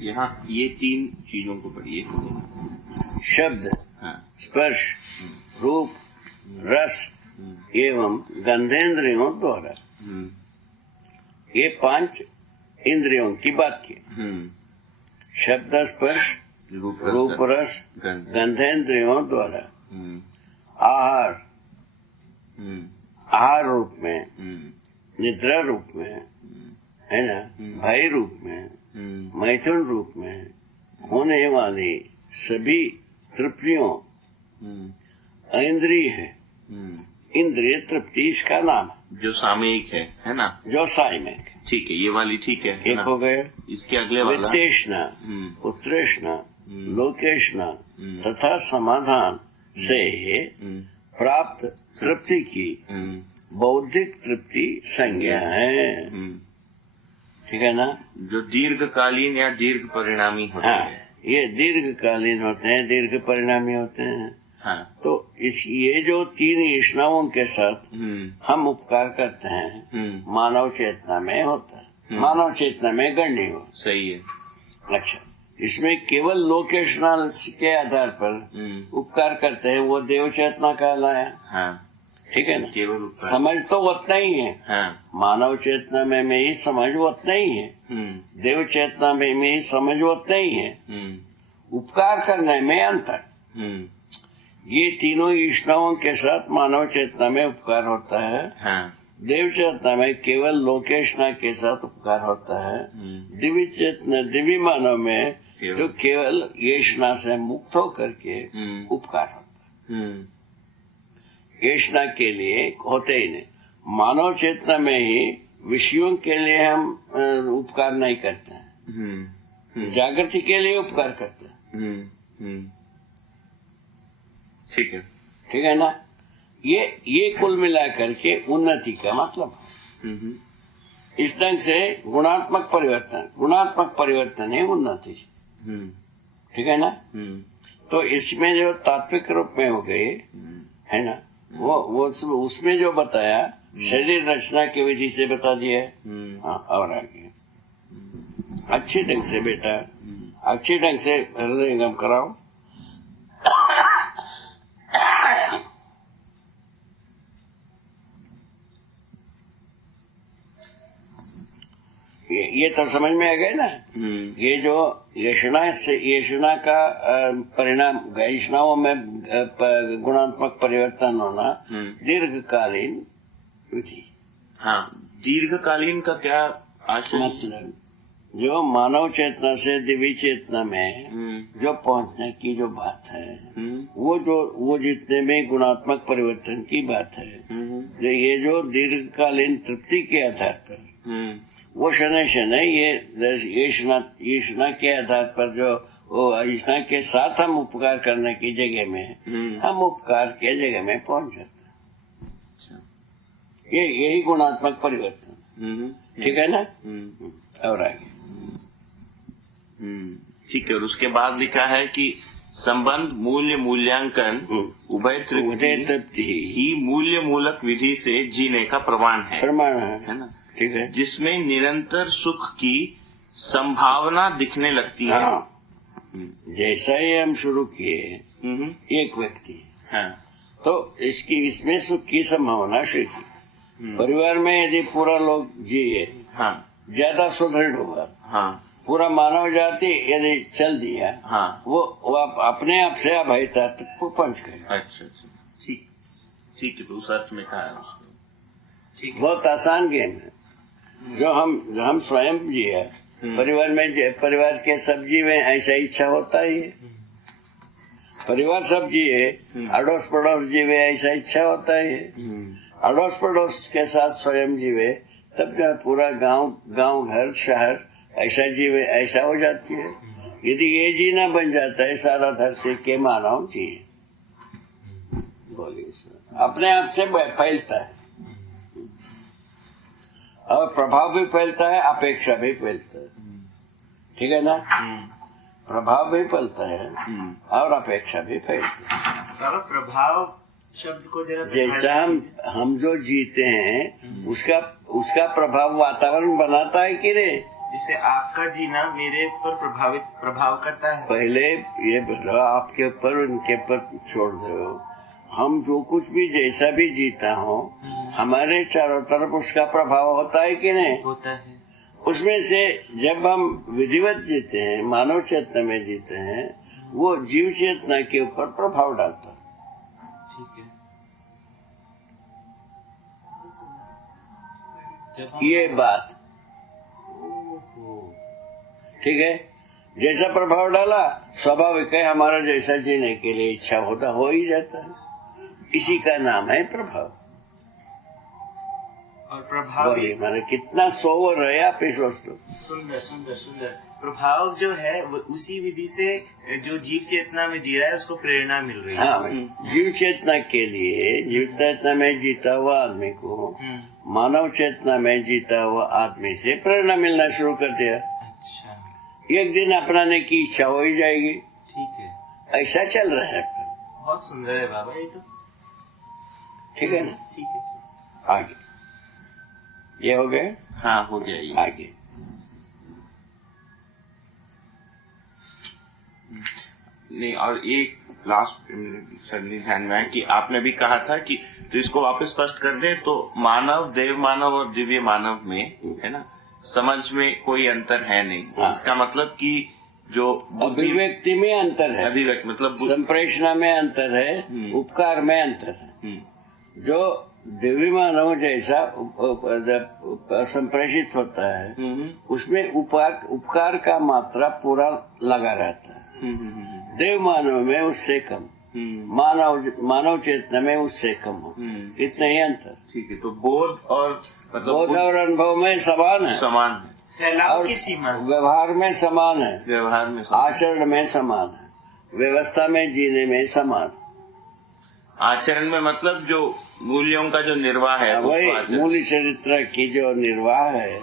यहाँ ये 3 चीजों को पढ़िए। शब्द, हाँ। स्पर्श, रूप, रस एवं गंधेंद्रियों द्वारा ये 5 इंद्रियों की बात की। शब्द, स्पर्श, रूप, रस, गंधेंद्रियों द्वारा आहार, आहार रूप में, निद्रा रूप में, है ना, भय रूप में, मैथुन रूप में होने वाली सभी तृप्तियों इंद्रिय है। इंद्रिय तृप्ति इसका नाम जो सामयिक है ना, जो सामयिक। ठीक है, ये वाली ठीक है, एक हो गए। इसके अगले वाला वित्तेष्णा, उत्तरेष्णा, लोकेष्णा तथा समाधान से प्राप्त तृप्ति की बौद्धिक तृप्ति संज्ञा है। ठीक है ना, जो दीर्घकालीन या दीर्घ परिणामी होते हैं। ये दीर्घकालीन होते हैं, दीर्घ परिणामी होते हैं। हाँ। तो ये जो 3 इष्णाओं के साथ हम उपकार करते हैं, मानव चेतना में होता है, मानव चेतना में गण्य हो। सही है। अच्छा, इसमें केवल लोकेशना के आधार पर उपकार करते हैं, वो देव चेतना कहलाया। हाँ। ठीक है ना, केवल समझ तो उतना ही है। हाँ। मानव चेतना में ही समझ उतना ही है, देव चेतना में ही समझ उतना ही है। उपकार करने में अंतर। ये तीनों इष्णाओं के साथ मानव चेतना में उपकार होता है। हाँ। देव चेतना में केवल लोकेशना के साथ उपकार होता है। दिव्य चेतना, दिव्य मानव में तो केवल येषणा से मुक्त होकर के उपकार होता है। येषणा के लिए होते ही नहीं। मानव चेतना में ही विषयों के लिए हम उपकार नहीं करते हैं, जागृति के लिए उपकार करते हैं। ठीक है, ठीक है ना। ये कुल मिलाकर के उन्नति का मतलब है। इस ढंग से गुणात्मक परिवर्तन है उन्नति। ठीक है ना। तो इसमें जो तात्विक रूप में हो गए है ना, वो उसमें जो बताया शरीर रचना की विधि से बता दिया। हाँ, और आगे अच्छे ढंग से बेटा, अच्छे ढंग से हृदयंगम कराओ। ये तो समझ में आ गए ना। ये जो येषणा का परिणाम, येषणाओं में गुणात्मक परिवर्तन होना दीर्घकालीन विधि। हाँ, दीर्घकालीन का क्या मतलब जो मानव चेतना से दिव्य चेतना में जो पहुंचने की जो बात है, वो जितने में गुणात्मक परिवर्तन की बात है, ये जो दीर्घकालीन तृप्ति के आधार पर वो शनै शनै ये ईष्णा के आधार पर जो वो ईष्णा के साथ हम उपकार करने की जगह में हम उपकार के जगह में पहुंच जाते हैं। यही गुणात्मक परिवर्तन। ठीक है ना। और आगे ठीक है। और उसके बाद लिखा है कि संबंध मूल्य मूल्यांकन उभय तृप्ति ही मूल्य मूलक विधि से जीने का प्रमाण है ना। ठीक है। जिसमें निरंतर सुख की संभावना दिखने लगती है। जैसा ही हम शुरू किए एक व्यक्ति, तो इसमें सुख की संभावना सीखी। परिवार में यदि पूरा लोग जिए, ज्यादा सुदृढ़ हुआ। पूरा मानव जाति यदि चल दिया, वो अपने आप से अभयता तक पहुंच गए। अच्छा, ठीक है। तो उस अर्थ में कहा है उसको। बहुत आसान गेम है जो हम स्वयं जिए। परिवार के सब जीवे ऐसा इच्छा होता ही है। परिवार सब जिए, अड़ोस पड़ोस जीवे ऐसा इच्छा होता ही है। अड़ोस पड़ोस के साथ स्वयं जीवे, तब जो पूरा गांव घर शहर ऐसा जीवे, ऐसा हो जाती है। यदि ये जीना बन जाता है, सारा धरती के मानव जिए। बोलिए सर, अपने आप से फैलता है और प्रभाव भी फैलता है, अपेक्षा भी फैलता है। ठीक है ना। प्रभाव भी फैलता है और अपेक्षा भी फैलती है। प्रभाव शब्द को जैसा हम जो जीते हैं उसका प्रभाव वातावरण बनाता है कि नहीं। जैसे आपका जीना मेरे ऊपर प्रभाव करता है। पहले ये बताओ, आपके ऊपर उनके ऊपर छोड़ दो। हम जो कुछ भी जैसा भी जीता हो, हमारे चारों तरफ उसका प्रभाव होता है कि नहीं? होता है। उसमें से जब हम विधिवत जीते हैं, मानव चेतना में जीते हैं, वो जीव चेतना के ऊपर प्रभाव डालता है। ठीक है। ये बात ठीक है। जैसा प्रभाव डाला, स्वाभाविक है हमारा जैसा जीने के लिए इच्छा होता हो ही जाता है। इसी का नाम है प्रभाव। और प्रभाव माने कितना सोवर है आप इस वस्तु। सुंदर सुंदर सुंदर। प्रभाव जो है वो उसी विधि से जो जीव चेतना में जी रहा है उसको प्रेरणा मिल रही है। हाँ, जीव चेतना के लिए, जीव चेतना में जीता हुआ आदमी को मानव चेतना में जीता हुआ आदमी से प्रेरणा मिलना शुरू कर दिया। अच्छा। एक दिन अपनाने की इच्छा हो ही जाएगी। ठीक है। ऐसा चल रहा है। बहुत सुंदर है बाबा ये तो। ठीक है ना? ठीक है। आगे ये हो गए? हाँ, हो गया ये। आगे नहीं, और एक लास्ट सडनली ध्यान में है कि आपने भी कहा था कि तो इसको वापस स्पष्ट कर दें तो मानव, देव मानव और दिव्य मानव में है ना, समझ में कोई अंतर है नहीं। हाँ। इसका मतलब कि जो अभिव्यक्ति में अंतर है, अभिव्यक्ति मतलब संप्रेषणा में अंतर है, उपकार में अंतर है। जो देवी मानव जैसा संप्रेषित होता है उसमें उपकार का मात्रा पूरा लगा रहता है। देव मानव में उससे कम, मानव चेतना में उससे कम हो, इतना ही अंतर। ठीक है। तो बोध और मतलब बोध और अनुभव में समान है, समान है। फैलाव की सीमा व्यवहार में समान है, व्यवहार में समान, आचरण में समान है, व्यवस्था में जीने में समान। आचरण में मतलब जो मूल्यों का जो निर्वाह है, वही मूल्य चरित्र की जो निर्वाह है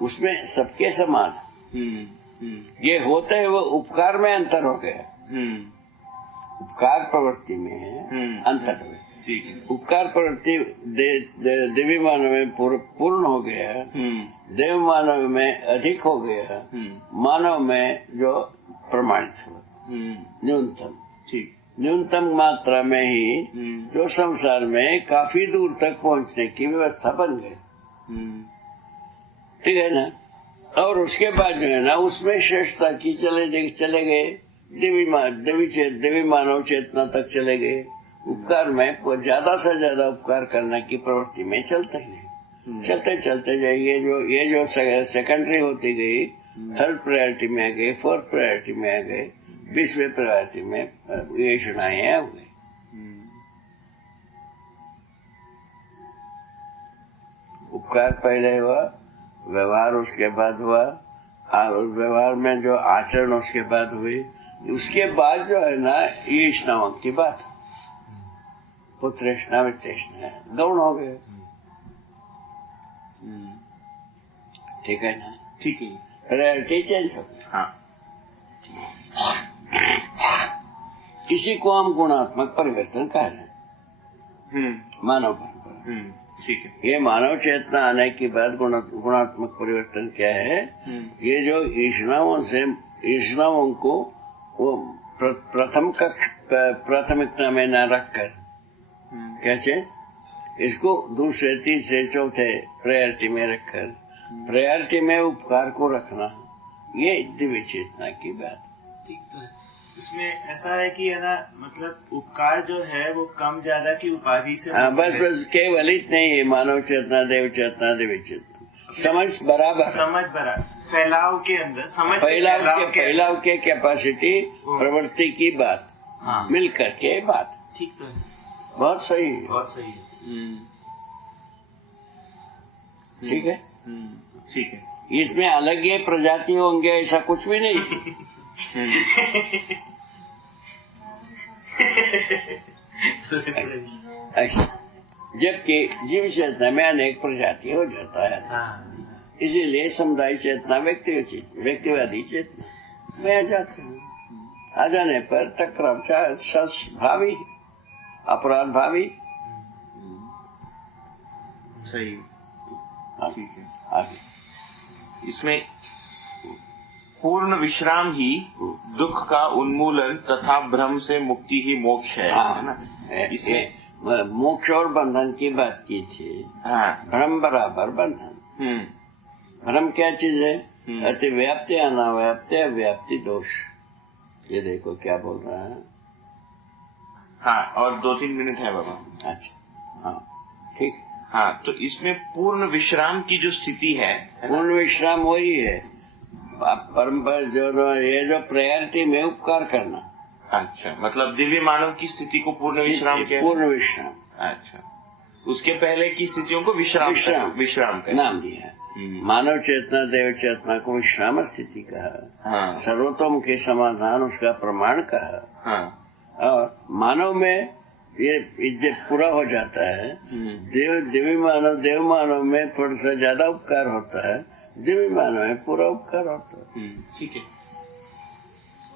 उसमें सबके समान। ये होते है वो उपकार में अंतर हो गया। उपकार प्रवृत्ति में अंतर हो गया। ठीक है। उपकार प्रवृत्ति देवी मानव में पूर्ण हो गया, देव मानव में अधिक हो गया, मानव में जो प्रमाणित हुआ न्यूनतम। ठीक। न्यूनतम मात्रा में ही जो संसार में काफी दूर तक पहुंचने की व्यवस्था बन गई। ठीक है ना? और उसके बाद जो है ना उसमें श्रेष्ठता की चले गए, देवी मानव चेतना तक चले गए। उपकार में ज्यादा से ज्यादा उपकार करने की प्रवृत्ति में चलते गए, चलते जाएंगे। ये जो सेकेंडरी होती गई, थर्ड प्रायोरिटी में आ गई, फोर्थ प्रायोरिटी में आ गए, 20वें प्रायोरिटी में ये सुनाए हो गए। उपकार पहले हुआ, व्यवहार उसके बाद हुआ, व्यवहार में जो आचरण उसके बाद हुई, उसके बाद जो है ना ये स्नावक की बात, पुत्रेष्णा वित्तेष्णा गौण हो गए। ठीक है ना? ठीक है। प्रायोरिटी चेंज हो गई। हाँ। इसी को हम गुणात्मक परिवर्तन कह रहे हैं, मानव परंपरा। ठीक है। ये मानव चेतना आने के बाद गुणात्मक परिवर्तन क्या है? ये जो ईश्वरों को वो प्राथमिकता में न रखकर कैसे इसको दूसरे तीसरे चौथे प्रायोरिटी में रखकर प्रायोरिटी में उपकार को रखना, ये दिव्य चेतना की बात। ठीक है। इसमें ऐसा है कि है ना, मतलब उपकार जो है वो कम ज्यादा की उपाधि से बस केवल इतना ही है। मानव चेतना, देव चेतना, दिव्य चेतना, समझ बराबर, फैलाव के अंदर समझ, फैलाव के कैपेसिटी, प्रवृत्ति की बात, हाँ, मिलकर के बात। ठीक तो है। बहुत सही है, बहुत सही है। ठीक है। ठीक है। इसमें अलग ये प्रजाति होंगे ऐसा कुछ भी नहीं। जबकि जीव चेतना में अनेक प्रजाति हो जाता है, इसीलिए समुदाय चेतना व्यक्तिवादी चेतना में आ जाते हैं। आ जाने पर टकराव भावी, अपराध भावी। सही। ठीक है। आगे इसमें पूर्ण विश्राम ही दुख का उन्मूलन तथा भ्रम से मुक्ति ही मोक्ष है ना? इसमें मोक्ष और बंधन की बात की थी। हाँ। भ्रम बराबर बंधन। भ्रम क्या चीज है? अति व्याप्ति, अनाव्याप्ति, अव्याप्ति दोष। ये देखो क्या बोल रहा है। हाँ, और 2-3 मिनट है बाबा। अच्छा, हाँ ठीक। हाँ, तो इसमें पूर्ण विश्राम की जो स्थिति है ना? पूर्ण विश्राम वही है परंपरा ये जो प्रायोरिटी में उपकार करना। अच्छा, मतलब दिव्य मानव की स्थिति को पूर्ण विश्राम क्या? पूर्ण विश्राम। अच्छा, उसके पहले की स्थितियों को विश्राम का नाम दिया है। मानव चेतना, देव चेतना को विश्राम स्थिति कहा। हाँ। सर्वतोमुखी समाधान उसका प्रमाण कहा। हाँ। और मानव में ये जब पूरा हो जाता है, देव मानव में थोड़ा सा ज्यादा उपकार होता है, दिव्य मानव में पूरा उपकार होता है। ठीक है,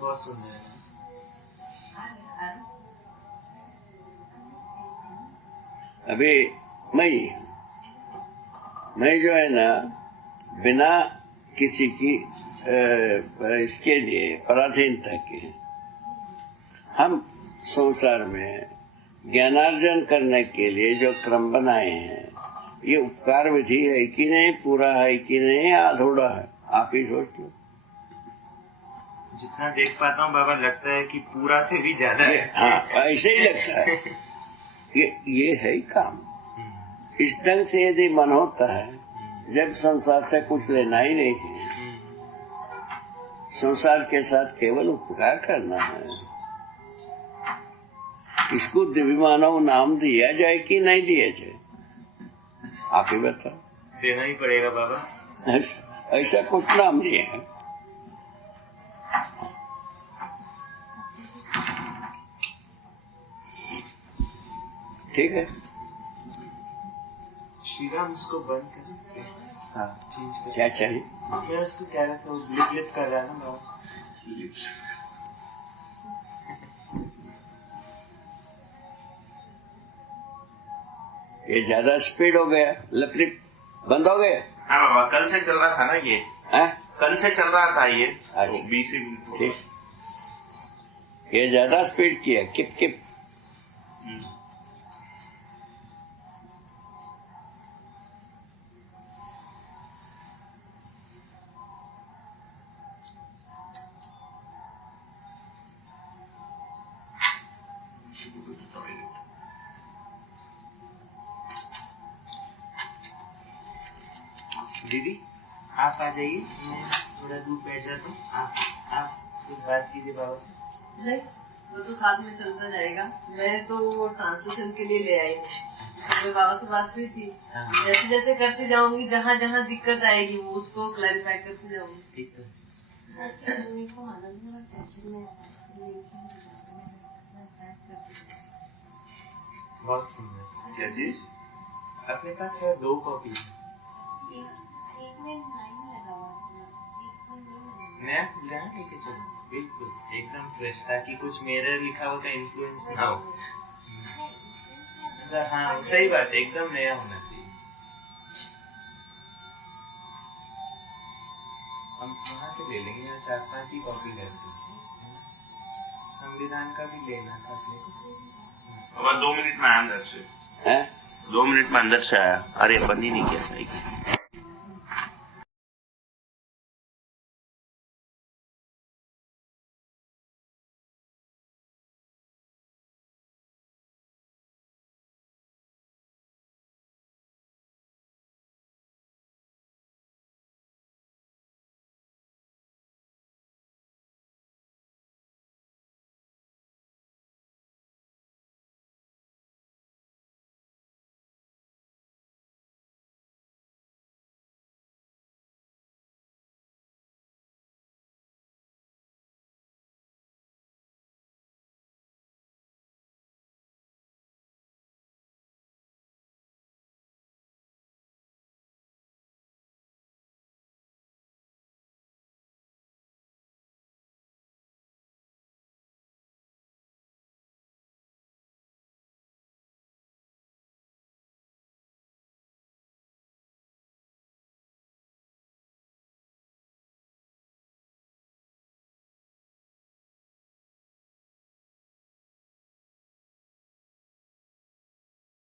बहुत सुंदर। अभी मैं जो है ना, बिना किसी की इसके लिए पराधीनता के हम संसार में ज्ञानार्जन करने के लिए जो क्रम बनाए हैं, ये उपकार विधि है कि नहीं, पूरा है कि नहीं, अधूरा है? आप ही सोच लो। जितना देख पाता हूँ बाबा, लगता है कि पूरा से भी ज्यादा है। हाँ, ऐसे ही लगता है। ये है ही काम। इस ढंग से यदि मन होता है, जब संसार से कुछ लेना ही नहीं है, संसार के साथ केवल उपकार करना है, इसको दिव्य मानव नाम दिया जाए कि नहीं दिया जाए? आप ही बताओ। देना ही पड़ेगा बाबा। ऐसा कुछ नाम नहीं है। ठीक है, श्री राम उसको बंद कर सकते हैं। हाँ, चेंज कर। क्या चाहिए? मैं उसको क्या रखता हूँ, लिप लिप कर रहा है ना बाबा। ये ज्यादा स्पीड हो गया, लपलिप बंद हो गया। हाँ बाबा, कल से चल रहा था ना ये। कल से चल रहा था ये। अच्छा, 20 मिनट। ठीक, ये ज्यादा स्पीड किया, किप किप। दीदी आप आ जाइए, मैं थोड़ा दूर बैठ जाता हूँ। आप कुछ बात कीजिए बाबा से। नहीं, वो तो साथ में चलता जाएगा। मैं तो वो ट्रांसलेशन के लिए ले आई हूँ। तो बाबा से बात हुई थी। जैसे जैसे करती जाऊंगी, जहाँ जहाँ दिक्कत आएगी वो उसको क्लैरिफाई करती जाऊंगी। ठीक है। बहुत सुंदर। क्या चीज? अपने पास है 2 कॉपी। नया लेके चलो, बिल्कुल एकदम फ्रेश, ताकि कुछ मेरा लिखा हुआ का इन्फ्लुएंस ना हो। हाँ सही बात, एकदम नया होना चाहिए। हम वहाँ से ले लेंगे और 4-5 ही कॉपी करके। संविधान का भी लेना था अपने को। 2 मिनट में अंदर से। 2 मिनट में अंदर से आया। अरे बंद ही नहीं किया।